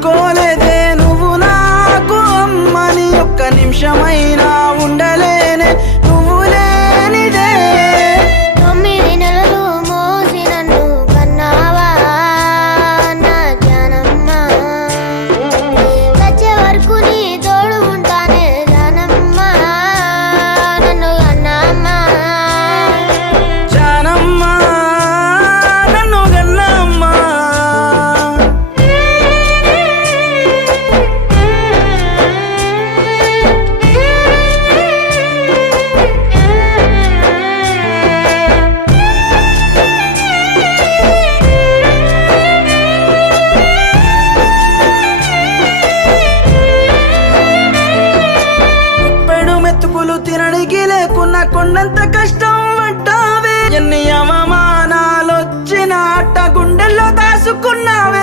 అనుకోలేదే నువ్వు నాకు అమ్మని ఒక్క నిమిషమైనా ఉండలేనే నువ్వు లేనిదే 9 నెలలు మోసి నన్ను కన్నావా నా జానమ్మ వచ్చే వరకు నీ తోడు ఉంటానే జానమ్మ నన్ను కన్నమ్మ జానమ్మ నన్ను గన్నమ్మ పెడు మెతుకులు తినడానికి లేకున్నా కొండంత కష్టం పడ్డావే ఎన్ని అవమానాలొచ్చిన అట్ట గుండెల్లో దాసుకున్నావే